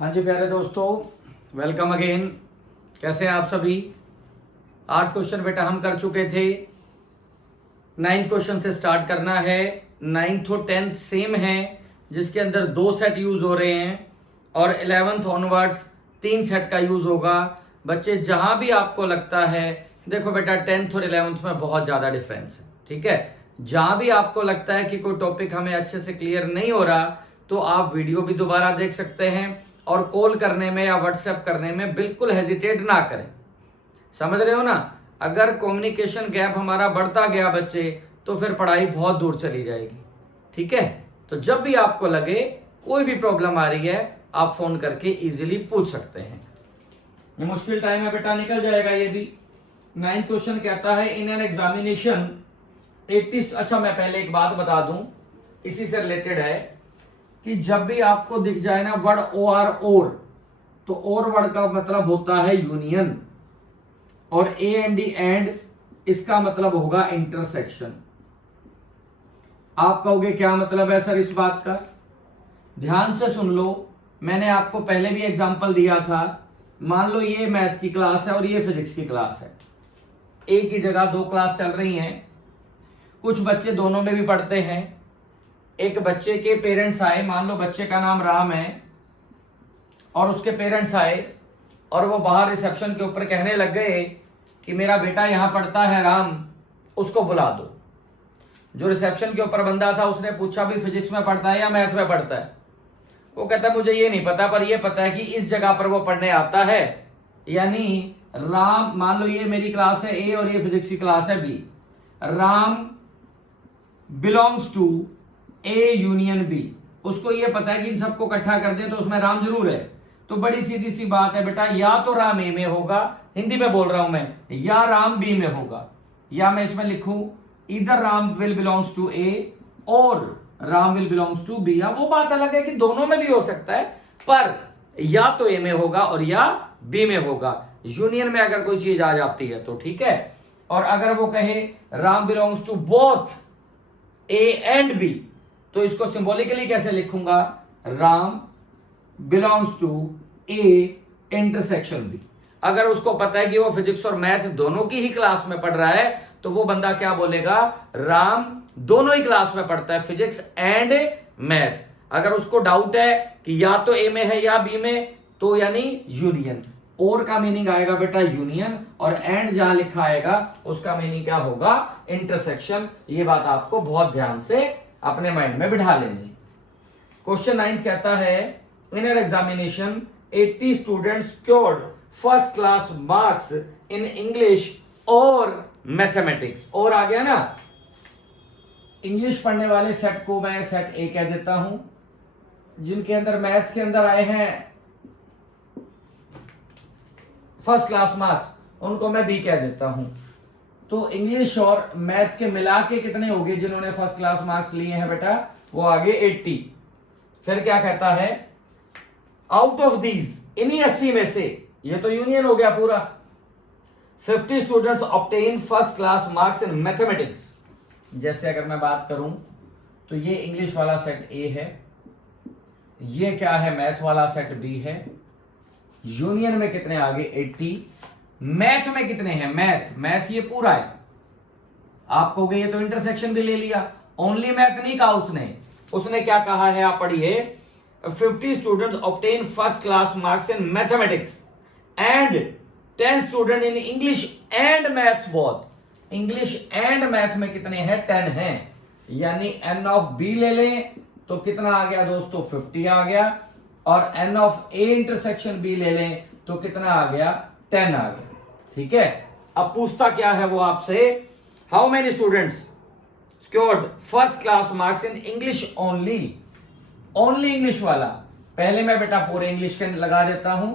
हाँ जी प्यारे दोस्तों, वेलकम अगेन। कैसे हैं आप सभी। 8 क्वेश्चन बेटा हम कर चुके थे। 9 क्वेश्चन से स्टार्ट करना है। 9th और 10th सेम है, जिसके अंदर 2 सेट यूज हो रहे हैं और 11th ऑनवर्ड्स 3 सेट का यूज होगा। बच्चे जहां भी आपको लगता है, देखो बेटा 10th और 11th में बहुत ज्यादा डिफरेंस है, ठीक है। जहां भी आपको लगता है कि कोई टॉपिक हमें अच्छे से क्लियर नहीं हो रहा, तो आप वीडियो भी दोबारा देख सकते हैं और कॉल करने में या व्हाट्सएप करने में बिल्कुल हेजिटेट ना करें। समझ रहे हो ना। अगर कम्युनिकेशन गैप हमारा बढ़ता गया बच्चे, तो फिर पढ़ाई बहुत दूर चली जाएगी, ठीक है। तो जब भी आपको लगे कोई भी प्रॉब्लम आ रही है, आप फोन करके इजीली पूछ सकते हैं। ये मुश्किल टाइम है बेटा, निकल जाएगा ये भी। 9th क्वेश्चन कहता है इन एन एग्जामिनेशन 80। अच्छा, मैं पहले एक बात बता दूं, इसी से रिलेटेड है कि जब भी आपको दिख जाए ना वर्ड और, तो और वर्ड का मतलब होता है यूनियन, और ए एंड डी एंड इसका मतलब होगा इंटरसेक्शन। आप कहोगे क्या मतलब है सर इस बात का। ध्यान से सुन लो, मैंने आपको पहले भी एग्जांपल दिया था। मान लो ये मैथ की क्लास है और ये फिजिक्स की क्लास है। एक ही जगह 2 क्लास चल रही हैं। कुछ बच्चे दोनों में भी पढ़ते हैं। एक बच्चे के पेरेंट्स आए, मान लो बच्चे का नाम राम है, और उसके पेरेंट्स आए और वो बाहर रिसेप्शन के ऊपर कहने लग गए कि मेरा बेटा यहां पढ़ता है राम, उसको बुला दो। जो रिसेप्शन के ऊपर बंदा था उसने पूछा भी फिजिक्स में पढ़ता है या मैथ में पढ़ता है। वो कहता है मुझे ये नहीं पता, पर ये पता है कि इस जगह पर वो पढ़ने आता है। यानी राम, मान लो ये मेरी क्लास है ए और ये फिजिक्स की क्लास है B. Ram belongs to A union B. उसको ये पता है कि इन सबको इकट्ठा कर दे तो उसमें राम जरूर है। तो बड़ी सीधी सी बात है बेटा, या तो राम ए में होगा, हिंदी में बोल रहा हूं मैं, या राम बी में होगा। या मैं इसमें लिखूं इधर Ram will belongs to A और Ram will belongs to B. वो बात अलग है कि दोनों में भी हो सकता है, पर या तो ए में होगा और या बी में होगा। यूनियन में अगर कोई चीज आ जाती है तो ठीक है। और अगर वो कहे Ram belongs to both A and B, तो इसको सिंबॉलिकली कैसे लिखूंगा, Ram belongs to A intersection B. अगर उसको पता है कि वो फिजिक्स और मैथ दोनों की ही क्लास में पढ़ रहा है, तो वो बंदा क्या बोलेगा, राम दोनों ही क्लास में पढ़ता है, फिजिक्स एंड मैथ। अगर उसको डाउट है कि या तो ए में है या बी में, तो यानी यूनियन। और का मीनिंग आएगा बेटा यूनियन, और एंड जहां लिखा आएगा उसका मीनिंग क्या होगा, इंटरसेक्शन। ये बात आपको बहुत ध्यान से अपने माइंड में बिठा लेनी है। क्वेश्चन 9 कहता है in an examination 80 students scored first class marks in English और मैथमेटिक्स। और आ गया ना, इंग्लिश पढ़ने वाले सेट को मैं सेट ए कह देता हूं। जिनके अंदर मैथ्स के अंदर आए हैं फर्स्ट क्लास मार्क्स, उनको मैं बी कह देता हूं। तो इंग्लिश और मैथ के मिला के कितने हो गए जिन्होंने फर्स्ट क्लास मार्क्स लिए हैं बेटा, वो आगे 80। फिर क्या कहता है, आउट ऑफ दीज, इन्हीं 80 में से, ये तो यूनियन हो गया पूरा, 50 students obtain first class marks in mathematics. जैसे अगर मैं बात करूं तो ये इंग्लिश वाला सेट ए है, ये क्या है मैथ वाला सेट बी है। यूनियन में कितने आगे 80, मैथ में कितने हैं, मैथ ये पूरा है। आप कहोगे ये तो इंटरसेक्शन भी ले लिया, ओनली मैथ नहीं कहा उसने क्या कहा है, आप पढ़िए, 50 students obtain first class marks in mathematics and 10 student in English and math both. English and math में कितने हैं, 10 हैं। यानी एन ऑफ बी ले लें तो कितना आ गया दोस्तों, 50 आ गया, और N of A intersection B ले लें तो कितना आ गया, 10 आ गया, ठीक है। अब पूछता क्या है वो आपसे, how many students scored first class marks in English only English वाला। पहले मैं बेटा पूरे इंग्लिश के लगा देता हूं।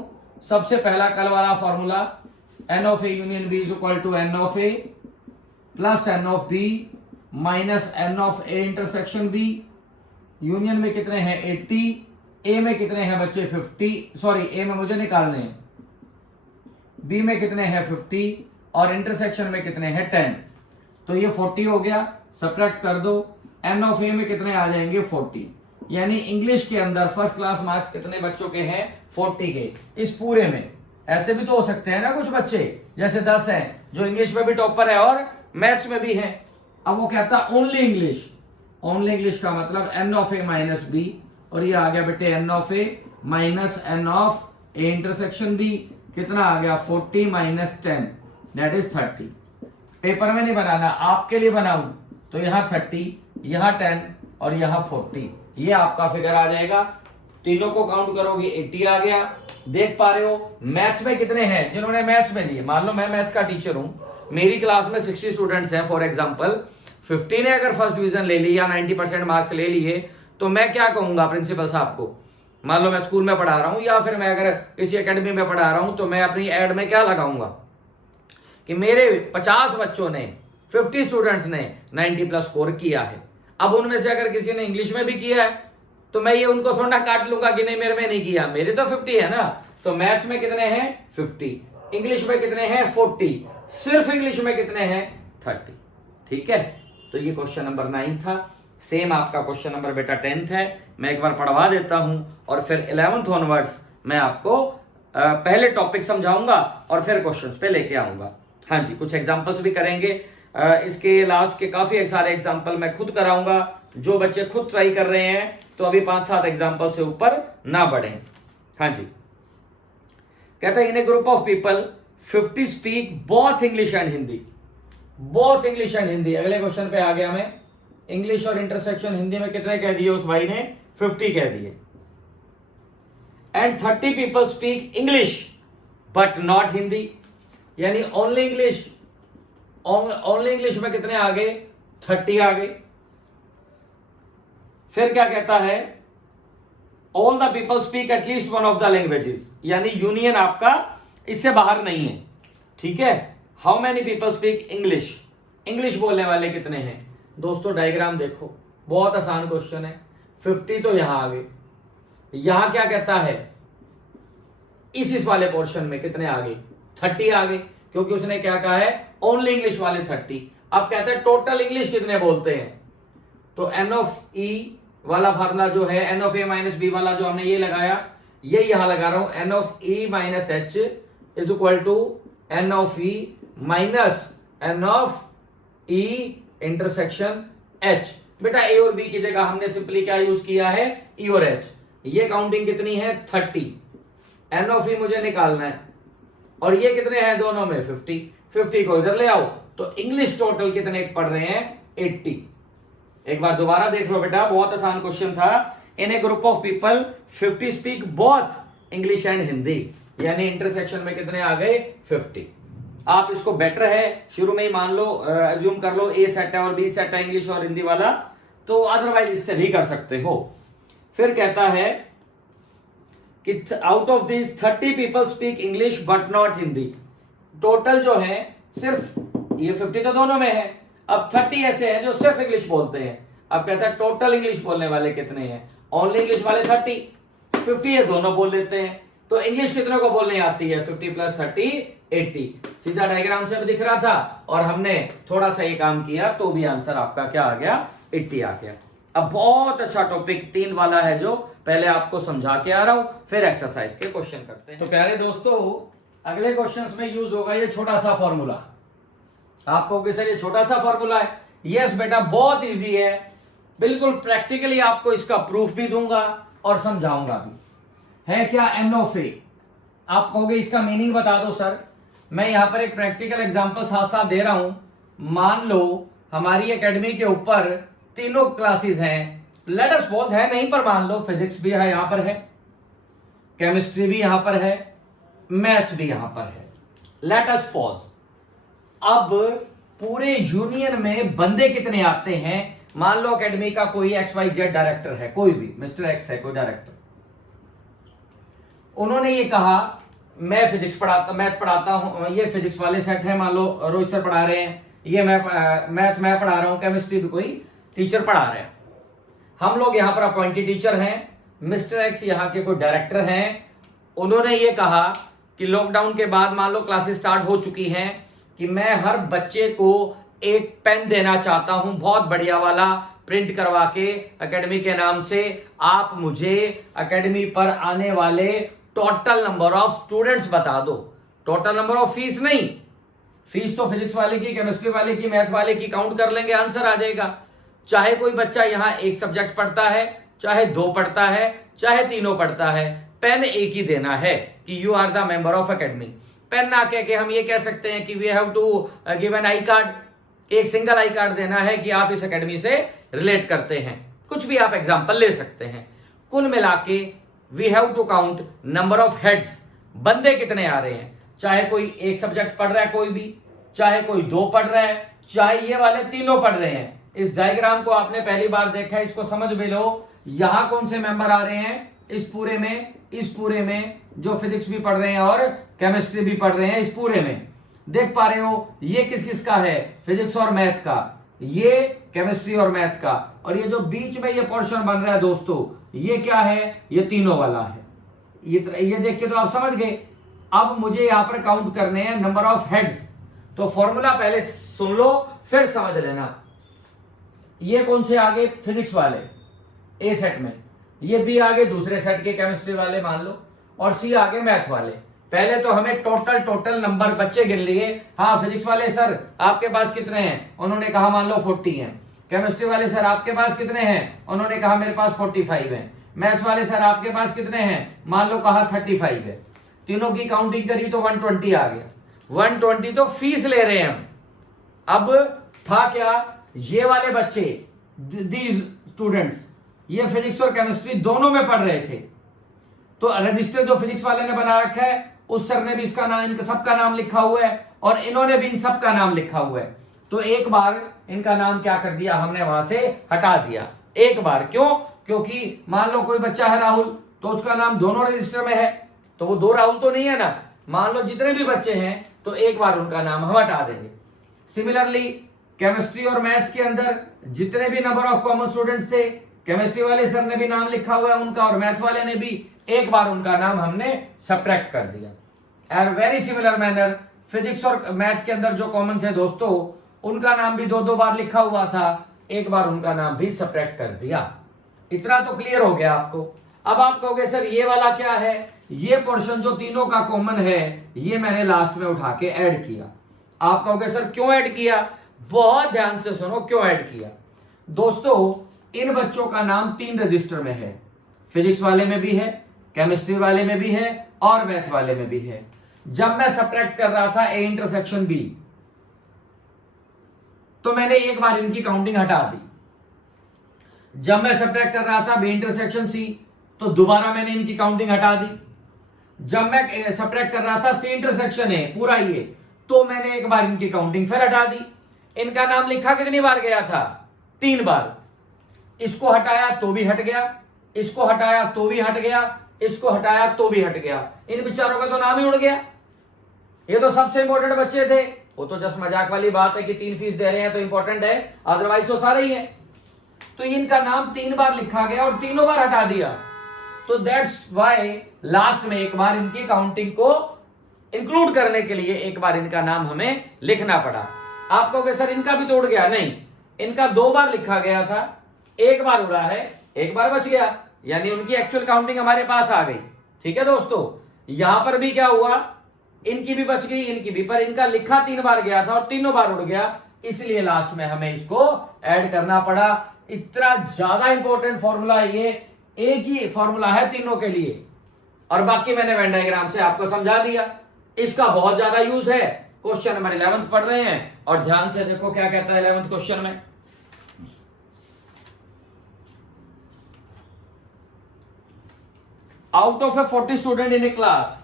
सबसे पहला कल वाला formula, N of A union B is equal to N of A plus N of B minus N of A intersection B. Union में कितने हैं 80, ए में कितने हैं बच्चे 50, सॉरी ए में मुझे निकालने हैं, बी में कितने हैं 50 और इंटरसेक्शन में कितने हैं 10। तो ये 40 हो गया, सब्ट्रैक्ट कर दो, एन ऑफ ए में कितने आ जाएंगे 40। यानी इंग्लिश के अंदर फर्स्ट क्लास मार्क्स कितने बच्चों के हैं? 40 के। इस पूरे में ऐसे भी तो हो सकते हैं ना कुछ बच्चे, जैसे 10 हैं जो इंग्लिश में भी टॉपर है और मैथ्स में भी है। अब वो कहता ओनली इंग्लिश, ओनली इंग्लिश का मतलब N of A minus B, और ये आ गया बेटे N of A minus N of A intersection B, कितना आ गया 40 माइनस 10 दैट इज 30। पेपर में नहीं बनाना, आपके लिए बनाऊं तो यहां 30, यहां 10 और यहां 40, ये आपका फिगर आ जाएगा। तीनों को काउंट करोगे 80 आ गया। देख पा रहे हो मैथ्स में कितने हैं जिन्होंने मैथ्स में लिए? मान लो मैं मैथ्स का टीचर हूं, मेरी क्लास में 60 स्टूडेंट्स हैं फॉर एग्जांपल, 50 ने अगर फर्स्ट डिवीजन ले ली या 90% मार्क्स ले लिए, तो मैं क्या कहूंगा प्रिंसिपल साहब को? मान लो मैं स्कूल में पढ़ा रहा हूं या फिर मैं अगर किसी एकेडमी में पढ़ा रहा हूं, तो मैं अपनी एड में क्या लगाऊंगा कि मेरे 50 बच्चों ने, 50 स्टूडेंट्स ने 90 प्लस स्कोर किया है। अब उनमें से अगर किसी ने इंग्लिश में भी किया है तो मैं ये उनको थोड़ा काट लूंगा कि नहीं मेरे में नहीं किया, मेरे तो 50 है ना। तो मैथ्स में कितने हैं? 50, इंग्लिश में कितने हैं? 40, सिर्फ इंग्लिश में कितने हैं? 30। ठीक है, तो ये क्वेश्चन नंबर 9 था। सेम आपका क्वेश्चन नंबर बेटा 10th है, मैं एक बार पढ़वा देता हूं और फिर 11th ऑनवर्ड्स मैं आपको पहले टॉपिक समझाऊंगा और फिर क्वेश्चंस पे लेके आऊंगा। हाँ जी, कुछ एग्जांपल्स भी करेंगे, इसके लास्ट के काफी सारे एग्जांपल मैं खुद कराऊंगा। जो बच्चे खुद ट्राई कर रहे हैं तो अभी 5-7 एग्जांपल से ऊपर ना बढ़ें। हाँ जी, कहता है in a group of people 50 speak both English and Hindi, both English and Hindi. अगले क्वेश्चन पे आ गया मैं, इंग्लिश और इंटरसेक्शन हिंदी में कितने कह दिए उस भाई ने? 50 कह दिए। And 30 people speak English but not Hindi, यानी ओनली इंग्लिश, ओनली इंग्लिश में कितने आ गए? 30 आ गए। फिर क्या कहता है? All the people speak at least one of the languages, यानी यूनियन आपका इससे बाहर नहीं है। ठीक है, how many people speak English, English बोलने वाले कितने हैं? दोस्तों डायग्राम देखो, बहुत आसान क्वेश्चन है। 50 तो यहां आ गए, यहां क्या कहता है? इस वाले पोर्शन में कितने आ गए? 30 आ गए, क्योंकि उसने क्या कहा है? ओनली इंग्लिश वाले 30। अब कहते हैं टोटल इंग्लिश कितने बोलते हैं? तो एन ऑफ ई वाला फार्मूला जो है, N of A minus B वाला जो हमने ये लगाया, ये यहां लगा रहा हूं, N of E minus H is equal to N of E minus N of E intersection H. बेटा ए और बी की जगह हमने सिंपली क्या यूज किया है? ई और एच। ये काउंटिंग कितनी है? 30। एन ऑफ ई मुझे निकालना है और ये कितने हैं दोनों में? 50। 50 को इधर ले आओ तो इंग्लिश टोटल कितने पढ़ रहे हैं? 80। एक बार दोबारा देख लो बेटा, बहुत आसान क्वेश्चन था। In a group of people 50 speak both English and Hindi, यानी इंटरसेक्शन में कितने आ गए? 50। आप इसको बेटर है शुरू में ही मान लो, अज्यूम कर लो ए सेट है और बी सेट है इंग्लिश और हिंदी वाला, तो अदरवाइज इससे भी कर सकते हो। फिर कहता है कि out of this 30 people speak English but not Hindi. Total जो है सिर्फ ये 50 तो दोनों में है, अब 30 ऐसे हैं जो सिर्फ इंग्लिश बोलते हैं। अब कहता है टोटल इंग्लिश बोलने वाले कितने हैं? ओनली इंग्लिश वाले 30, 50 है दोनों बोल लेते हैं। तो इंग्लिश कितने को बोलने आती है? 50 प्लस 30 80। सीधा डायग्राम से भी दिख रहा था और हमने थोड़ा सा ये काम किया तो भी आंसर आपका क्या आ गया? 80 आ गया। अब बहुत अच्छा टॉपिक 3 वाला है जो पहले आपको समझा के आ रहा हूं, फिर एक्सरसाइज के क्वेश्चन करते हैं। तो प्यारे दोस्तों, अगले क्वेश्चंस में यूज होगा ये छोटा सा फॉर्मूला। आपको कि सर ये छोटा सा फॉर्मूला है? यस बेटा, बहुत इजी है, बिल्कुल प्रैक्टिकली आपको इसका प्रूफ भी दूंगा और समझाऊंगा भी। है क्या? एन ऑफ ए। आप कहोगे इसका मीनिंग बता दो सर। मैं यहां पर एक प्रैक्टिकल एग्जांपल साथ साथ दे रहा हूं। मान लो हमारी एकेडमी के ऊपर तीनों क्लासेस हैं, लेट अस सपोज है नहीं पर मान लो फिजिक्स भी है यहां पर है, केमिस्ट्री भी यहां पर है, मैथ्स भी यहां पर है, लेट अस सपोज। अब पूरे यूनियन में बंदे कितने आते हैं? मान लो एकेडमी का कोई XYZ डायरेक्टर है, कोई भी मिस्टर एक्स है कोई डायरेक्टर, उन्होंने ये कहा मैं फिजिक्स पढ़ाता, मैथ पढ़ाता हूं, ये फिजिक्स वाले सेट है, मान लो रोहित सर पढ़ा रहे हैं, ये मैथ मैं पढ़ा रहा हूं, केमिस्ट्री भी कोई टीचर पढ़ा रहे हैं, हम लोग यहां पर अपॉइंटेड टीचर हैं, मिस्टर एक्स यहाँ के कोई डायरेक्टर हैं। उन्होंने ये कहा कि लॉकडाउन के बाद मान लो क्लासेस स्टार्ट हो चुकी हैं कि मैं हर बच्चे को एक पेन देना चाहता हूं, बहुत बढ़िया वाला प्रिंट करवा के एकेडमी के नाम से आप मुझे एकेडमी पर आने वाले टोटल नंबर ऑफ स्टूडेंट्स बता दो। टोटल नंबर ऑफ फीस नहीं, फीस तो फिजिक्स वाले की, केमिस्ट्री वाले की, मैथ वाले की काउंट कर लेंगे, आंसर आ जाएगा। चाहे कोई बच्चा यहां एक सब्जेक्ट पढ़ता है, चाहे 2 पढ़ता है, चाहे 3 पढ़ता है, पेन एक ही देना है कि you are the member of academy. पेन ना कह के हम ये कह सकते हैं कि we have to give an I card, एक सिंगल आई कार्ड देना है कि आप इस एकेडमी से रिलेट करते हैं। कुछ भी आप एग्जांपल ले सकते हैं। कुल मिला के we have to count number of heads, बंदे कितने आ रहे हैं। चाहे कोई एक सब्जेक्ट पढ़ रहा है, कोई भी, चाहे कोई 2 पढ़ रहा है, चाहे ये वाले 3 पढ़ रहे हैं। इस डायग्राम को आपने पहली बार देखा है, इसको समझ भी लो। यहां कौन से मेंबर आ रहे हैं इस पूरे में जो फिजिक्स भी पढ़ रहे हैं और केमिस्ट्री भी पढ़ रहे हैं। इस पूरे में देख पा रहे हो ये किस किस का है, फिजिक्स और मैथ का, ये केमिस्ट्री और मैथ का, और ये जो बीच में ये पोर्शन बन रहा है दोस्तों, ये क्या है, ये तीनों वाला है। ये देख के तो आप समझ गए। अब मुझे यहां पर काउंट करने हैं नंबर ऑफ हेड्स। तो फॉर्मूला पहले सुन लो फिर समझ लेना। ये कौन से आगे, फिजिक्स वाले ए सेट में, ये बी आगे दूसरे सेट के केमिस्ट्री वाले मान लो, और सी आगे मैथ वाले। पहले तो हमें टोटल नंबर बच्चे गिन लिए। हाँ फिजिक्स वाले सर आपके पास कितने हैं, उन्होंने कहा मान लो 40 हैं। केमिस्ट्री वाले सर आपके पास कितने हैं, उन्होंने कहा मेरे पास 45 हैं। मैथ्स वाले सर आपके पास कितने हैं, मान लो कहा 35 है। तीनों की काउंटिंग करी तो 120 आ गया। 120 तो फीस ले रहे हैं हम। अब था क्या, ये वाले बच्चे, दीज स्टूडेंट्स, ये फिजिक्स और केमिस्ट्री दोनों में पढ़ रहे थे। तो रजिस्टर जो फिजिक्स वाले ने बना रखा है, उस सर ने भी इसका नाम, इनका सबका नाम लिखा हुआ है, और इन्होंने भी इन सबका नाम लिखा हुआ है। तो एक बार इनका नाम क्या कर दिया हमने, वहां से हटा दिया एक बार। क्यों, क्योंकि मान लो कोई बच्चा है राहुल, तो उसका नाम दोनों रजिस्टर में है, तो वो 2 राहुल तो नहीं है ना। मान लो जितने भी बच्चे हैं तो एक बार उनका नाम हम हटा देंगे। सिमिलरली केमिस्ट्री और मैथ्स के अंदर जितने भी नंबर ऑफ कॉमन स्टूडेंट्स थे, केमिस्ट्री वाले सर ने भी नाम लिखा हुआ है उनका, और मैथ वाले ने भी, एक बार उनका नाम हमने सब्ट्रैक्ट कर दिया। And very similar manner physics और मैथ के अंदर जो कॉमन थे दोस्तों, उनका नाम भी 2-2 बार लिखा हुआ था, एक बार उनका नाम भी सब्ट्रैक्ट कर दिया। इतना तो क्लियर हो गया आपको। अब आप कहोगे सर ये वाला क्या है, ये पोर्शन जो तीनों का कॉमन है, ये मैंने लास्ट में उठा के ऐड किया। आप कहोगे सर क्यों ऐड किया, बहुत ध्यान से सुनो क्यों ऐड किया। दोस्तों इन बच्चों का नाम 3 रजिस्टर में है, फिजिक्स वाले में भी है, केमिस्ट्री वाले में भी है, और मैथ वाले में भी है। जब मैं सब्ट्रैक्ट कर रहा था ए इंटरसेक्शन बी, तो मैंने एक बार इनकी काउंटिंग हटा दी। जब मैं सब्ट्रैक्ट कर रहा था बी इंटरसेक्शन सी, तो दोबारा मैंने इनकी काउंटिंग हटा दी। जब मैं सब्ट्रैक्ट कर रहा था सी इंटरसेक्शन है पूरा ये, तो मैंने एक बार इनकी काउंटिंग फिर हटा दी। इनका नाम लिखा कितनी बार गया था, 3 बार। इसको हटाया तो भी हट गया, इसको हटाया तो भी हट गया, इसको हटाया तो भी हट गया। इन बेचारों का तो नाम ही उड़ गया। ये तो सबसे इंपॉर्टेंट बच्चे थे। वो तो जस्ट मजाक वाली बात है कि 3 फीस दे रहे हैं तो इंपॉर्टेंट है, अदरवाइज तो सारे ही है। तो इनका नाम 3 बार लिखा गया और तीनों बार हटा दिया। तो दैट्स वाई लास्ट में एक बार इनकी काउंटिंग को इंक्लूड करने के लिए एक बार इनका नाम हमें लिखना पड़ा। आप कहोगे सर इनका भी तोड़ गया, नहीं, इनका 2 बार लिखा गया था, एक बार उड़ा है, एक बार बच गया, यानी उनकी एक्चुअल काउंटिंग हमारे पास आ गई। ठीक है दोस्तों, यहां पर भी क्या हुआ, इनकी भी बच गई, इनकी भी, पर इनका लिखा 3 बार गया था और तीनों बार उड़ गया, इसलिए लास्ट में हमें इसको ऐड करना पड़ा। इतना ज्यादा इंपॉर्टेंट फॉर्मूला है ये, एक ही फॉर्मूला है तीनों के लिए, और बाकी मैंने वेन डायग्राम से आपको समझा दिया। इसका बहुत ज्यादा यूज है। क्वेश्चन नंबर 11 पढ़ रहे हैं और ध्यान से देखो क्या कहता है 11th क्वेश्चन में। Out of A 40 student in A class,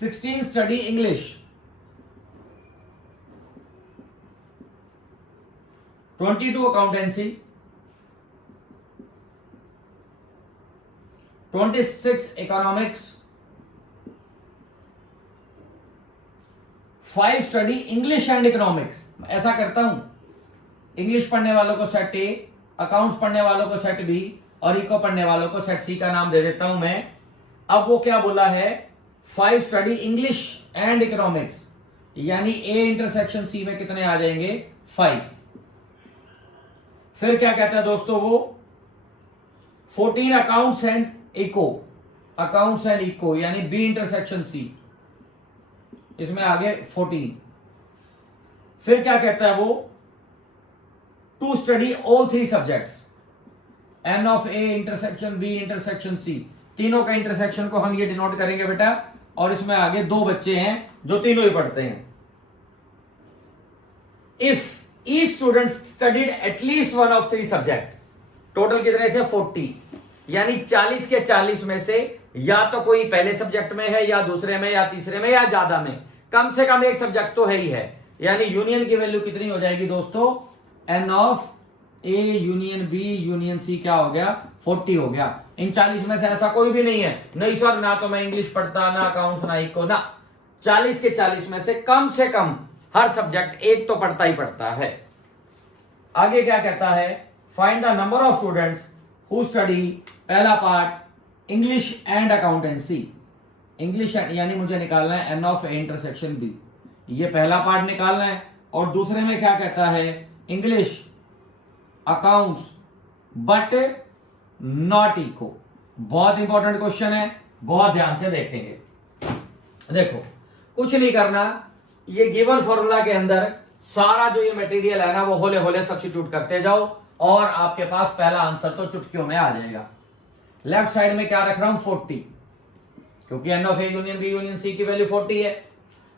16 study English, 22 accountancy, 26 economics, 5 study English and economics. ऐसा करता हूं, इंग्लिश पढ़ने वालों को सेट ए, अकाउंट्स पढ़ने वालों को सेट बी, और इको पढ़ने वालों को सेट सी का नाम दे देता हूं मैं। अब वो क्या बोला है, 5 स्टडी इंग्लिश एंड इकोनॉमिक्स, यानी ए इंटरसेक्शन सी में कितने आ जाएंगे, 5। फिर क्या कहता है दोस्तों वो 14 accounts and eco, accounts and eco यानी बी इंटरसेक्शन सी, इसमें आगे 14। फिर क्या कहता है वो to study all 3 subjects, N of A intersection B intersection C, तीनों का इंटरसेक्शन को हम ये डिनोट करेंगे बेटा, और इसमें आगे 2 बच्चे हैं जो तीनों ही पढ़ते हैं। If each student studied at least one of 3 subject, total कितने थे 40, यानी 40 के 40 में से या तो कोई पहले सब्जेक्ट में है या दूसरे में या तीसरे में या ज्यादा में, कम से कम एक सब्जेक्ट तो है ही है, यानी यूनियन की वैल्यू कितनी हो जाएगी दोस्तों, N of A union B union C क्या हो गया 40 हो गया। इन 40 में से ऐसा कोई भी नहीं है, नहीं सर ना तो मैं इंग्लिश पढ़ता ना अकाउंट्स ना इको ना, 40 के 40 में से कम हर सब्जेक्ट एक तो पढ़ता ही पढ़ता है। आगे क्या कहता है, find the number of students who study, पहला part English and accountancy, English यानी मुझे निकालना है N of A intersection B, ये पहला पार्ट निकालना है। और दूसरे में क्या कहता है, English accounts but not eco, बहुत इंपॉर्टेंट क्वेश्चन है, बहुत ध्यान से देखेंगे। देखो कुछ नहीं करना, ये गिवन फॉर्मूला के अंदर सारा जो ये मटेरियल है ना वो होले होले सब्स्टिट्यूट करते जाओ और आपके पास पहला आंसर तो चुटकियों में आ जाएगा। लेफ्ट साइड में क्या रख रहा हूं 40, क्योंकि N of A union B union C की वैल्यू 40 है।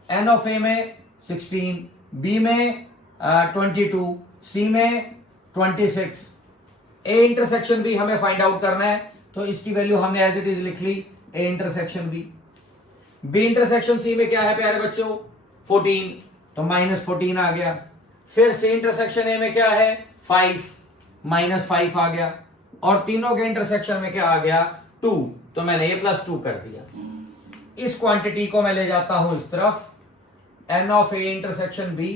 एन ऑफ ए में 16, बी में 22, सी में 26, ए इंटरसेक्शन बी हमें फाइंड आउट करना है, तो इसकी वैल्यू हमने एज इट इज लिख ली A intersection B. B intersection C में क्या है प्यारे बच्चों 14, तो -14 आ गया। फिर सी इंटरसेक्शन ए में क्या है 5, -5 आ गया। और तीनों के इंटरसेक्शन में क्या आ गया 2, तो मैंने ये +2 कर दिया। इस क्वांटिटी को मैं ले जाता हूं इस तरफ, N of A intersection B,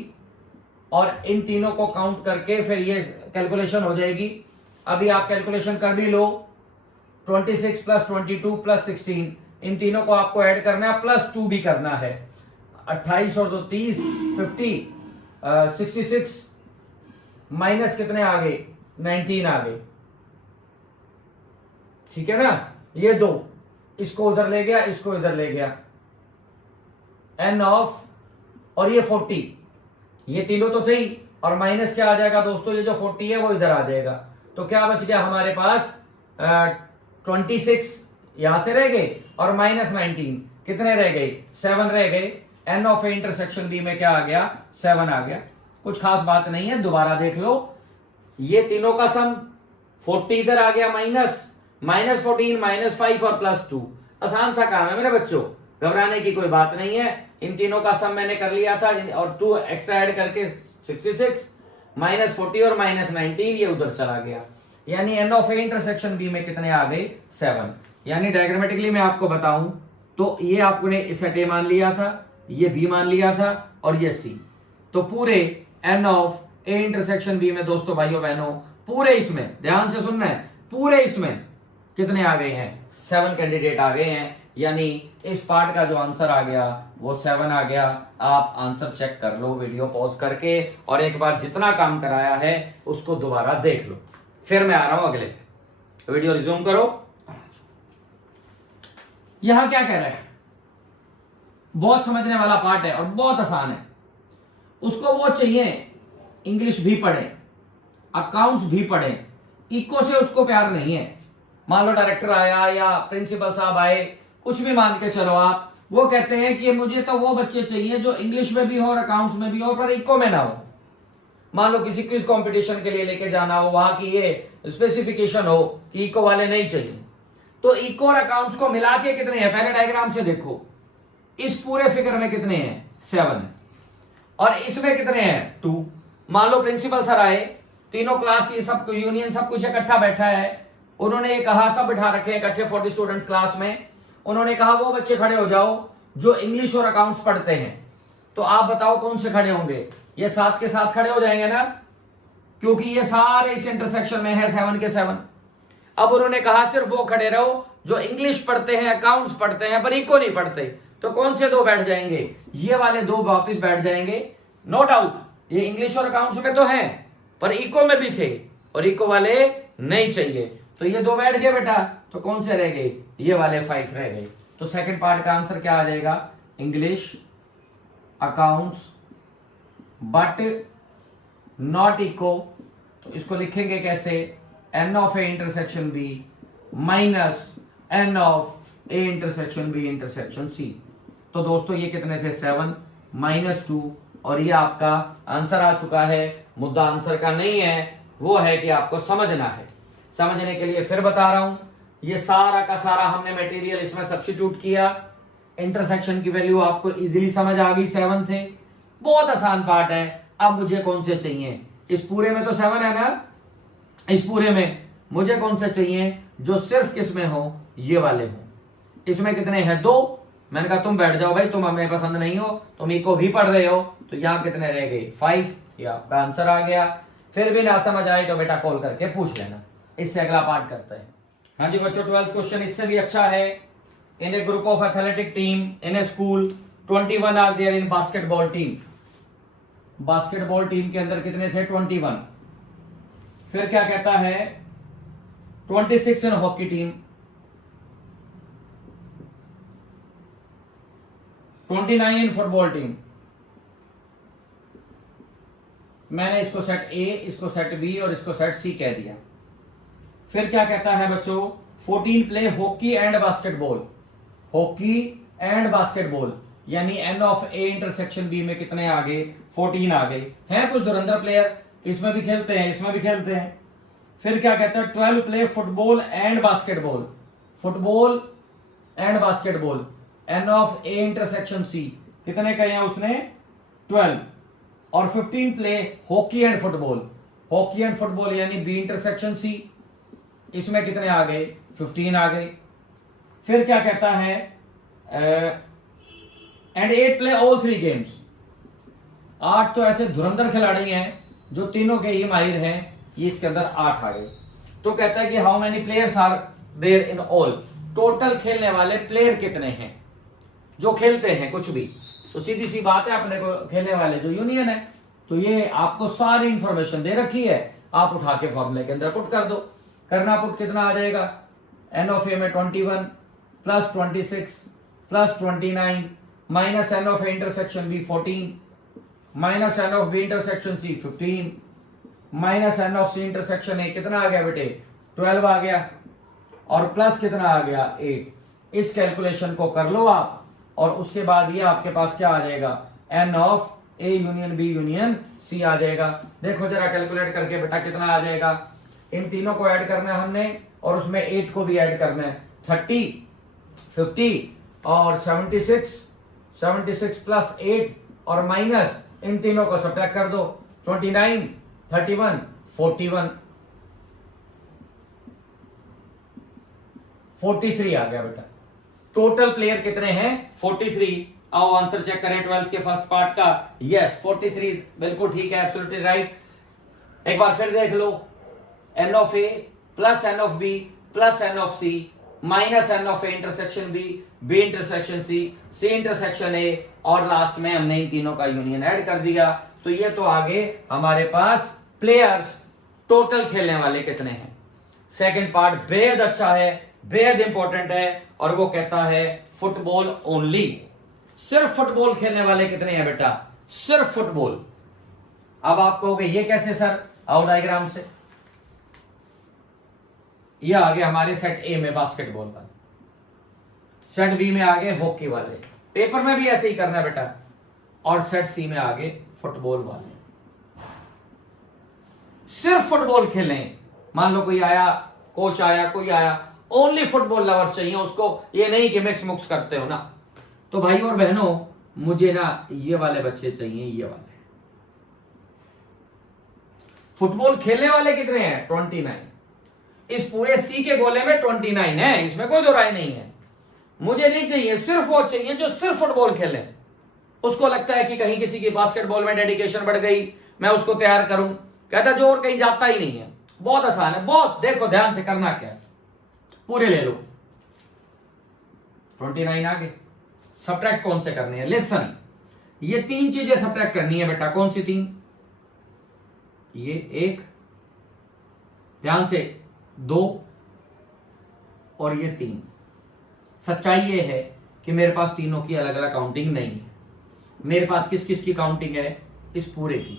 और इन तीनों को काउंट करके फिर ये कैलकुलेशन हो जाएगी। अभी आप कैलकुलेशन कर भी लो, 26 + 22 + 16, इन तीनों को आपको ऐड करना है, +2 भी करना है। 28 और 2 30, 50, 66 माइनस कितने आ गए 19 आ गए, ठीक है ना। ये 2 इसको उधर ले गया, इसको इधर ले गया, एन ऑफ, और ये 40, ये तीनों तो थे ही, और माइनस क्या आ जाएगा दोस्तों, ये जो 40 है वो इधर आ जाएगा। तो क्या बच गया हमारे पास 26 यहां से रह गए और -19 कितने रह गए 7 रह गए। N of A intersection B में क्या आ गया 7 आ गया। कुछ खास बात नहीं है, दोबारा देख लो, ये तीनों का सम 40 इधर आ गया, -14 -5 और +2, आसान सा काम है मेरे बच्चों, घबराने की कोई बात नहीं है। इन तीनों का सम मैंने कर लिया था और 2 एक्स्ट्रा ऐड करके 66, -40 और -19 ये उधर चला गया, यानी n of A intersection B में कितने आ गए 7। यानी डायग्रामेटिकली मैं आपको बताऊं तो ये आपने सेट ए मान लिया था, ये बी मान लिया था और ये सी, तो पूरे n of A intersection B में दोस्तों भाइयों बहनों पूरे इसमें ध्यान से सुनना है, पूरे इसमें कितने आ गए हैं 7 कैंडिडेट आ गए हैं, यानी इस पार्ट का जो आंसर आ गया वो 7 आ गया। आप आंसर चेक कर लो वीडियो पॉज करके, और एक बार जितना काम कराया है उसको दोबारा देख लो। फिर मैं आ रहा हूं अगले पे, वीडियो रिज्यूम करो। यहां क्या कह रहा है, बहुत समझने वाला पार्ट है और बहुत आसान है। उसको वो चाहिए इंग्लिश भी पढ़े, अकाउंट्स भी पढ़े, इको से उसको प्यार नहीं है। मान लो डायरेक्टर आया या प्रिंसिपल साहब आए, कुछ भी मान के चलो आप, वो कहते हैं कि मुझे तो वो बच्चे चाहिए जो इंग्लिश में भी हो और अकाउंट्स में भी हो पर इको में ना हो। मान लो किसी क्विज कंपटीशन के लिए लेके जाना हो, वहां की ये स्पेसिफिकेशन हो कि इको वाले नहीं चाहिए, तो इको और अकाउंट्स को मिला के कितने हैं पहले डायग्राम से देखो, इस पूरे फिगर में कितने हैं 7 और इसमें कितने हैं 2। मान लो प्रिंसिपल सर आए, तीनों क्लास ये सब यूनियन सब कुछ इकट्ठा बैठा है, उन्होंने ये कहा सब बिठा रखे इकट्ठे 40 स्टूडेंट्स क्लास में, उन्होंने कहा वो बच्चे खड़े हो जाओ जो इंग्लिश और अकाउंट्स पढ़ते हैं। तो आप बताओ कौन से खड़े होंगे, ये 7 के 7 खड़े हो जाएंगे ना, क्योंकि ये सारे इस इंटरसेक्शन में है 7 के 7। अब उन्होंने कहा सिर्फ वो खड़े रहो जो इंग्लिश पढ़ते हैं अकाउंट्स पढ़ते हैं पर इको नहीं पढ़ते, तो कौन से 2 बैठ जाएंगे, ये वाले 2 वापिस बैठ जाएंगे। नो डाउट ये इंग्लिश और अकाउंट्स में तो हैं पर इको में भी थे, और इको वाले नहीं चाहिए, तो ये 2 बैठ गए बेटा, तो कौन से रह गए, ये वाले 5 रह गए। तो सेकंड पार्ट का आंसर क्या आ जाएगा, English, accounts but not eco. तो इसको लिखेंगे कैसे, n of A intersection B minus N of A intersection B intersection C. तो दोस्तों ये कितने थे, 7 माइनस 2, और ये आपका आंसर आ चुका है। मुद्दा आंसर का नहीं है, वो है कि आपको समझना है। समझने के लिए फिर बता रहा हूं, ये सारा का सारा हमने मटेरियल इसमें सब्स्टिट्यूट किया, इंटरसेक्शन की वैल्यू आपको इजीली समझ आ गई, 7 थे, बहुत आसान पार्ट है। अब मुझे कौन से चाहिए, इस पूरे में तो 7 है ना, इस पूरे में मुझे कौन से चाहिए जो सिर्फ किसमें हो, ये वाले हो। इसमें कितने हैं, 2। मैंने कहा तुम बैठ जाओ भाई, तुम हमें पसंद नहीं हो, तुम इको भी पढ़ रहे हो, तो यहां कितने रह गए, 5। ये आपका आंसर आ गया। फिर भी ना समझ आए तो बेटा कॉल करके पूछ लेना। इससे अगला पार्ट करते हैं। हाँ जी बच्चों, 12th क्वेश्चन इससे भी अच्छा है। In a group of athletic team in a school 21 are there in basketball team. Basketball team के अंदर कितने थे, 21। फिर क्या कहता है, 26 इन hockey team, 29 in football team. मैंने इसको सेट ए, इसको सेट बी और इसको सेट सी कह दिया। फिर क्या कहता है बच्चों, 14 play hockey and basketball. Hockey and basketball यानी n of A intersection B में कितने आ गए, 14 आ गए। हैं कुछ धुरंधर प्लेयर, इसमें भी खेलते हैं, इसमें भी खेलते हैं। फिर क्या कहता है, 12 play football and basketball. Football and basketball n of A intersection C, कितने कहे हैं उसने, 12। और 15 play hockey and football. Hockey and football यानी बी इंटरसेक्शन सी, इसमें कितने आ गए, 15 आ गए। फिर क्या कहता है, एंड 8 प्ले ऑल 3 गेम्स। 8 तो ऐसे धुरंधर खिलाड़ी हैं जो तीनों के ही माहिर हैं, ये इसके अंदर 8 आ गए। तो कहता है कि how many players are there in all. Total खेलने वाले प्लेयर कितने हैं जो खेलते हैं कुछ भी। तो सीधी सी बात है, अपने को खेलने वाले जो यूनियन है, तो ये आपको सारी इंफॉर्मेशन दे रखी है, आप उठा के फॉर्मूले के अंदर पुट कर दो। करना पुट कितना आ जाएगा, एन ऑफ ए में 21 plus 26 plus 29 minus N of A intersection B 14 minus N of B intersection C 15 minus N of C intersection A, कितना आ गया बेटे, 12 आ गया, और प्लस कितना आ गया, 8। इस कैलकुलेशन को कर लो आप, और उसके बाद ये आपके पास क्या आ जाएगा, n of A union B union C आ जाएगा। देखो जरा कैलकुलेट करके बेटा कितना आ जाएगा। इन तीनों को ऐड करना है हमने, और उसमें 8 को भी ऐड करना है। 30 50 और 76 प्लस 8 और माइनस इन तीनों को सब्ट्रैक्ट कर दो, 29 31 41 43 आ गया बेटा। टोटल प्लेयर कितने हैं, 43। आओ आंसर चेक करें 12th के फर्स्ट पार्ट का। यस 43 बिल्कुल ठीक है, एब्सोल्युटली राइट। एक बार फिर देख लो, n of A plus N of B plus N of C minus N of A intersection B, B intersection C, C intersection A, और लास्ट में हमने इन तीनों का यूनियन ऐड कर दिया। तो ये तो आगे हमारे पास प्लेयर्स टोटल खेलने वाले कितने हैं। सेकंड पार्ट बेहद अच्छा है, बेहद इंपॉर्टेंट है, और वो कहता है फुटबॉल ओनली। सिर्फ फुटबॉल खेलने वाले कितने हैं बेटा, सिर्फ फुटबॉल। अब आप कहोगे ये कैसे सर, आओ डायग्राम से। ये आगे हमारे सेट ए में बास्केटबॉल वाले, सेट बी में आगे हॉकी वाले, पेपर में भी ऐसे ही करना है बेटा, और सेट सी में आगे फुटबॉल वाले। सिर्फ फुटबॉल खेलें। मान लो कोई आया, कोच आया, कोई आया, ओनली फुटबॉल लवर्स चाहिए उसको, ये नहीं कि मिक्स मुक्स करते हो ना। तो भाई और बहनों, मुझे ना ये वाले बच्चे चाहिए, ये वाले। फुटबॉल खेलने वाले कितने हैं, 29। इस पूरे सी के गोले में 29 है, इसमें कोई दो राय नहीं है। मुझे नहीं चाहिए, सिर्फ वो चाहिए जो सिर्फ फुटबॉल खेले। उसको लगता है कि कहीं किसी की बास्केटबॉल में डेडिकेशन बढ़ गई, मैं उसको तैयार करूं। कहता जो और कहीं जाता ही नहीं है। बहुत आसान है, बहुत। देखो ध्यान से करना क्या है, पूरे ले लो। 29 आगे सब्ट्रैक्ट कौन से करने हैं, लिसन। ये 3 चीजें सब्ट्रैक्ट करनी है बेटा। कौन सी 3, ये 1 ध्यान से, 2 और ये 3। सच्चाई ये है कि मेरे पास तीनों की अलग अलग काउंटिंग नहीं है। मेरे पास किस किस की काउंटिंग है? इस पूरे की।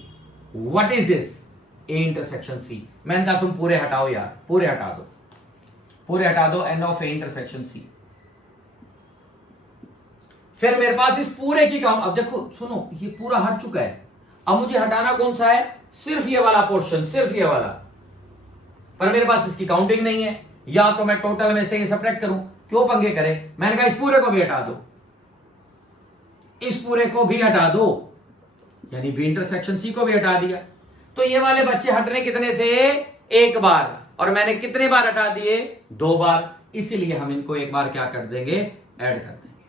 What is this? A intersection C. मैंने कहा तुम पूरे हटाओ यार, पूरे हटा दो, पूरे हटा दो, n of A intersection C. फिर मेरे पास इस पूरे की काउंट, अब देखो सुनो, ये पूरा हट चुका है। अब मुझे हटाना कौन सा है? सिर्फ ये वाला पोर्शन, सिर्फ ये वाला। पर मेरे पास इसकी काउंटिंग नहीं है। या तो मैं टोटल में से ही सब्ट्रैक्ट करूं, क्यों पंगे करे? मैंने कहा इस पूरे को भी हटा दो, इस पूरे को भी हटा दो, यानी बी इंटरसेक्शन सी को भी हटा दिया। तो ये वाले बच्चे हटने कितने थे? एक बार। और मैंने कितने बार हटा दिए? 2 बार। इसीलिए हम इनको एक बार क्या कर देंगे? ऐड कर देंगे।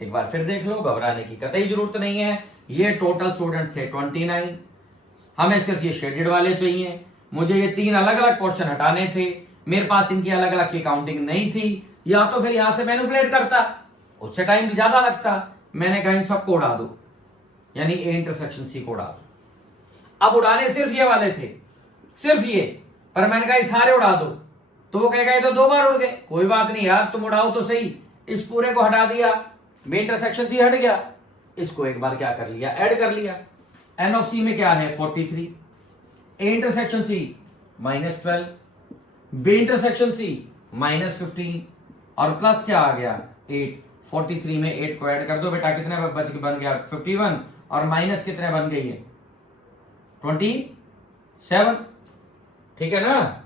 एक बार फिर देख लो, घबराने की कतई जरूरत नहीं है। ये टोटल स्टूडेंट्स थे 29। हमें सिर्फ ये शेडेड वाले चाहिए। मुझे ये 3 अलग अलग पोर्शन हटाने थे। मेरे पास इनकी अलग अलग की काउंटिंग नहीं थी। या तो फिर यहां से मैनिपुलेट करता, उससे टाइम ज्यादा लगता। मैंने कहा इन सबको उड़ा दो, यानी ए इंटरसेक्शन सी को उड़ा दो। अब उड़ाने सिर्फ ये वाले थे, सिर्फ ये। पर मैंने कहा ये सारे उड़ा दो, तो वो कहेगा ये तो 2 बार उड़ गए। कोई बात नहीं यार, तुम उड़ाओ तो सही। इस पूरे को हटा दिया, बी इंटरसेक्शन सी हट गया। इसको एक बार क्या कर लिया? ऐड कर लिया। एन ऑफ सी में क्या है? 43। A intersection C -12, B intersection C -15 और प्लस क्या आ गया? 8। 43 में 8 को ऐड कर दो बेटा, कितने बच के बन गया? 51। और माइनस कितने बन गई है? 27। ठीक है ना?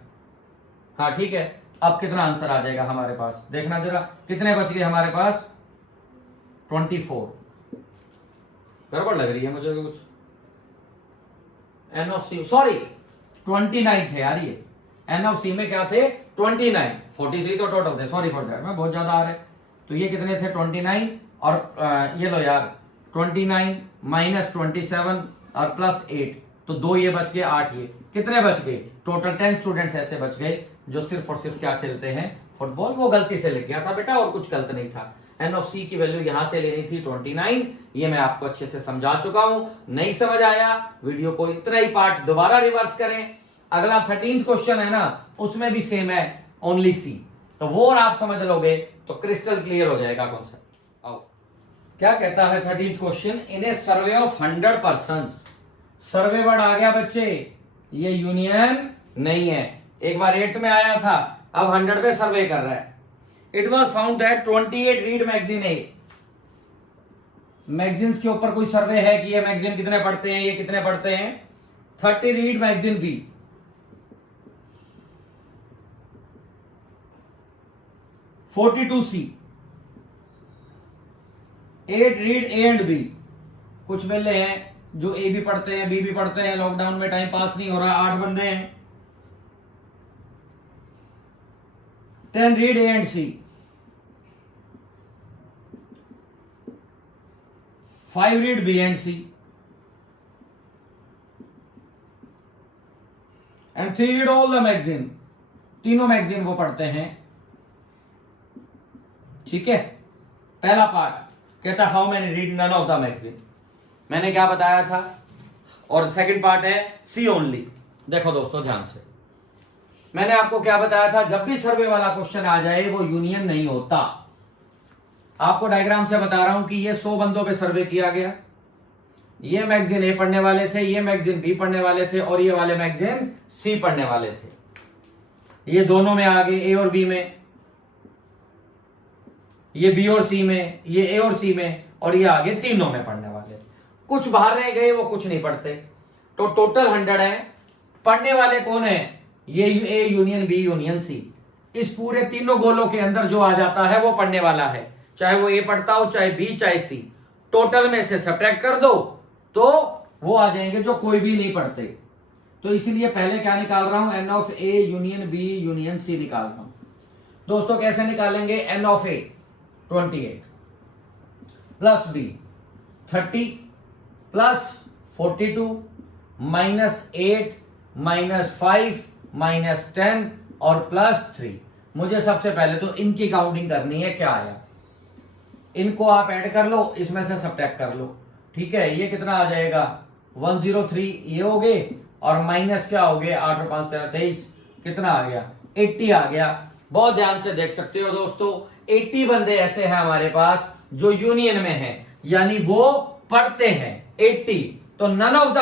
हाँ ठीक है। अब कितना आंसर आ जाएगा हमारे पास? देखना जरा, कितने बच गए हमारे पास? 24। गड़बड़ लग रही है मुझे कुछ। एन ऑफ सी, सॉरी 29 थे यार ये। एन ऑफ सी में क्या थे? 29। 43 तो टोटल थे, सॉरी फॉर दैट, मैं बहुत ज्यादा आ रहे। तो ये कितने थे? 29। और ये लो यार, 29 - 27 और +8, तो 2 ये बच गए, 8 ये। कितने बच गए? टोटल 10 स्टूडेंट्स ऐसे बच गए जो सिर्फ और सिर्फ क्या खेलते हैं? फुटबॉल। वो गलती से लिख गया था बेटा, और कुछ गलत नहीं था। एन ऑफ सी की वैल्यू यहां से लेनी थी 29। ये मैं आपको अच्छे से समझा चुका हूं। नहीं समझ आया, वीडियो को इतना ही पार्ट दोबारा रिवर्स करें। अगला 13th क्वेश्चन है ना, उसमें भी सेम है, ओनली सी। तो वो और आप समझ लोगे तो क्रिस्टल क्लियर हो जाएगा कॉन्सेप्ट। आओ, क्या कहता है 13th question? In a survey of 100 person. Survey word आ गया बच्चे, ये यूनियन नहीं है। एक बार 8th में आया था, अब 100 पे सर्वे कर रहा है। It was found that 28 read magazine A. Magazines के ऊपर कोई सर्वे है कि ये मैगजीन कितने पढ़ते हैं, ये कितने पढ़ते हैं? 30 read magazine B, 42 C, 8 read A and B. कुछ बेले हैं जो ए भी पढ़ते हैं, बी भी पढ़ते हैं। लॉकडाउन में टाइम पास नहीं हो रहा, 8 बंदे हैं। 10 read A and C, 5 read B and C, and 3 read all the magazine. तीनों मैगजीन वो पढ़ते हैं। ठीक है। पहला पार्ट कहता how many read none of the magazine, मैंने क्या बताया था। और सेकंड पार्ट है सी ओनली। देखो दोस्तों ध्यान से, मैंने आपको क्या बताया था? जब भी सर्वे वाला क्वेश्चन आ जाए वो यूनियन नहीं होता। आपको डायग्राम से बता रहा हूं कि ये 100 बंदों पे सर्वे किया गया। ये मैगजीन ए पढ़ने वाले थे, ये मैगजीन बी पढ़ने वाले थे, और ये वाले मैगजीन सी पढ़ने वाले थे। ये दोनों में आ गए, ए और बी में, ये बी और सी में, ये ए और सी में, और ये आगे तीनों में पढ़ने वाले। कुछ बाहर रह गए, वो कुछ नहीं पढ़ते। तो टोटल 100 है। पढ़ने वाले कौन है? ये A union B union C. इस पूरे तीनों गोलों के अंदर जो आ जाता है वो पढ़ने वाला है, चाहे वो ए पढ़ता हो, चाहे बी, चाहे सी। टोटल में से सब्ट्रैक्ट कर दो तो वो आ जाएंगे जो कोई भी नहीं पढ़ते। तो इसीलिए पहले क्या निकाल रहा हूं? N of A union B union C निकाल रहा हूं। दोस्तों कैसे निकालेंगे? N of A 28 plus B 30 plus 42 -8 -5 -10 और +3। मुझे सबसे पहले तो इनकी काउंटिंग करनी है, क्या आया। इनको आप ऐड कर लो, इसमें से सब्ट्रैक्ट कर लो। ठीक है, ये कितना आ जाएगा? 103 ये हो गए, और माइनस क्या हो गया 8 और 5 13 23, कितना आ गया 80 आ गया। बहुत ध्यान से देख सकते हो दोस्तों, 80 बंदे ऐसे हैं हमारे पास जो यूनियन में हैं, यानी वो पढ़ते हैं 80। तो नन ऑफ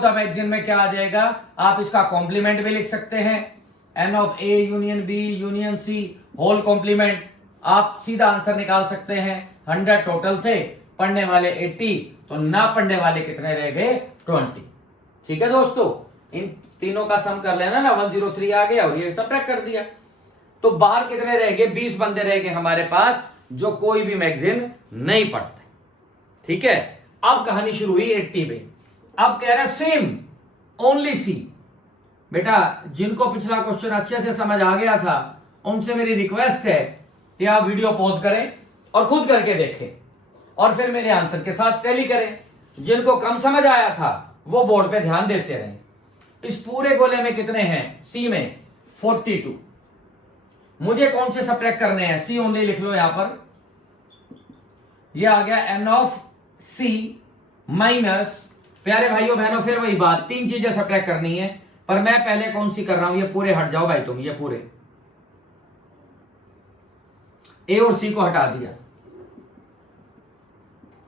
द मैगजीन में क्या आ जाएगा, आप इसका कॉम्प्लीमेंट भी लिख सकते हैं, n of A union B union C whole complement. आप सीधा आंसर निकाल सकते हैं। 100 टोटल थे, पढ़ने वाले 80, तो ना पढ़ने वाले कितने रह गए 20। ठीक है दोस्तों, इन तीनों का सम कर लेना ना, 103 आ गया और ये सबट्रैक्ट कर दिया। तो बाहर कितने रह गए, 20 बंदे रह गए हमारे पास जो कोई भी मैगजीन नहीं पढ़ते। ठीक है, अब कहानी शुरू हुई 80 में। अब कह रहा है सेम ओनली सी। बेटा जिनको पिछला क्वेश्चन अच्छे से समझ आ गया था उनसे मेरी रिक्वेस्ट है कि आप वीडियो पॉज करें और खुद करके देखें और फिर मेरे आंसर के साथ टैली करें। जिनको कम समझ आया था वो बोर्ड पे ध्यान देते रहें। इस पूरे गोले में कितने हैं, सी में 42। मुझे कौन से सब्ट्रैक्ट करने हैं, सी ओनली लिख लो यहां पर। ये आ गया एन ऑफ सी माइनस, प्यारे भाइयों बहनों फिर वही बात, 3 चीजें सब्ट्रैक्ट करनी है, पर मैं पहले कौन सी कर रहा हूं, ये पूरे हट जाओ भाई तुम, ये पूरे ए और सी को हटा दिया,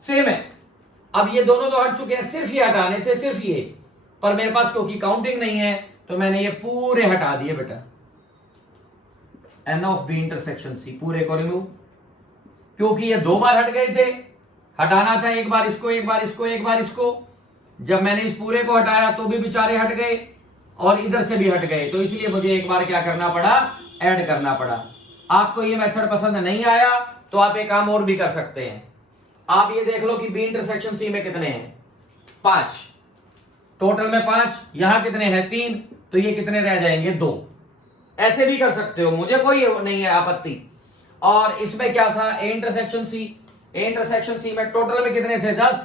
सेम है। अब ये दोनों तो हट चुके हैं, सिर्फ ये हटाने थे, सिर्फ ये, पर मेरे पास क्योंकि काउंटिंग नहीं है तो मैंने ये पूरे हटा दिए बेटा। N of B intersection C पूरे को रिमूव, क्योंकि ये 2 बार हट गए थे, हटाना था एक बार इसको, एक बार इसको, एक बार इसको। जब मैंने इस पूरे को हटाया तो भी बेचारे हट गए और इधर से भी हट गए, तो इसलिए मुझे एक बार क्या करना पड़ा, ऐड करना पड़ा। आपको ये मेथड पसंद नहीं आया तो आप एक काम और भी कर सकते हैं। आप ये देख लो कि बी इंटरसेक्शन सी में कितने हैं, 5, टोटल में 5, यहां कितने हैं 3, तो ये कितने रह जाएंगे 2। ऐसे भी कर सकते हो, मुझे कोई नहीं है आपत्ति। और इसमें क्या था, ए इंटरसेक्शन सी में टोटल में कितने थे 10,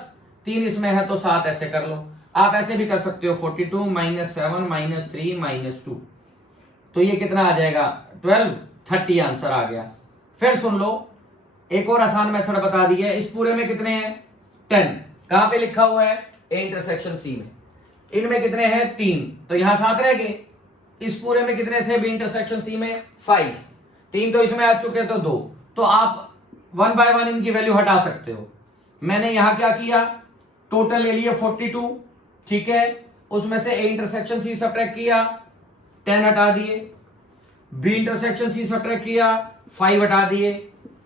3 इसमें है तो 7, ऐसे कर लो। आप ऐसे भी कर सकते हो 42 -7 -3 -2, तो ये कितना आ जाएगा 12, 30 आंसर आ गया। फिर सुन लो, एक और आसान मेथड बता दी है। इस पूरे में कितने हैं 10, कहां पे लिखा हुआ है, ए इंटरसेक्शन सी में। इनमें कितने हैं 3, तो यहां 7 रह गए। इस पूरे में कितने थे बी इंटरसेक्शन सी में 5, 3 तो इसमें आ चुके तो 2, तो आप 1 बाय 1 इनकी वैल्यू हटा सकते हो। मैंने यहां क्या किया, टोटल ले लिए 42, ठीक है, उसमें से ए इंटरसेक्शन सी सब्ट्रैक्ट किया, 10 हटा दिए, बी इंटरसेक्शन सी सब्ट्रैक्ट किया, 5 हटा दिए,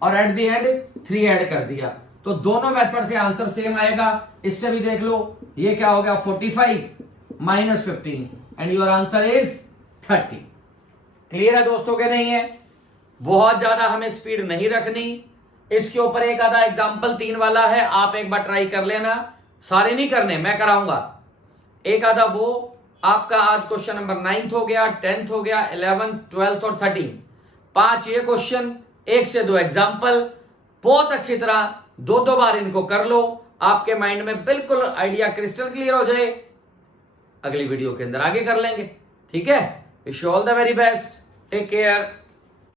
और एट द एंड 3 ऐड कर दिया। तो दोनों मेथड से आंसर सेम आएगा। इससे भी देख लो, ये क्या हो गया 45 -15 and your answer is 30। Clear है दोस्तों के नहीं है? बहुत ज्यादा हमें स्पीड नहीं रखनी। इसके ऊपर एक आधा एग्जाम्पल 3 वाला है, आप एक बार ट्राई कर लेना, सारे नहीं करने, मैं कराऊंगा। एक आधा वो आपका आज क्वेश्चन नंबर 9th हो गया, 10th हो गया, 11th 12th और 13, 5 ये क्वेश्चन, 1 से 2 एग्जाम्पल, बहुत अच्छी तरह 2-2 बार इनको कर लो, आपके माइंड में बिल्कुल आइडिया क्रिस्टल क्लियर हो जाए। अगली वीडियो के अंदर आगे कर लेंगे, ठीक है? Wish you all the very best, take care.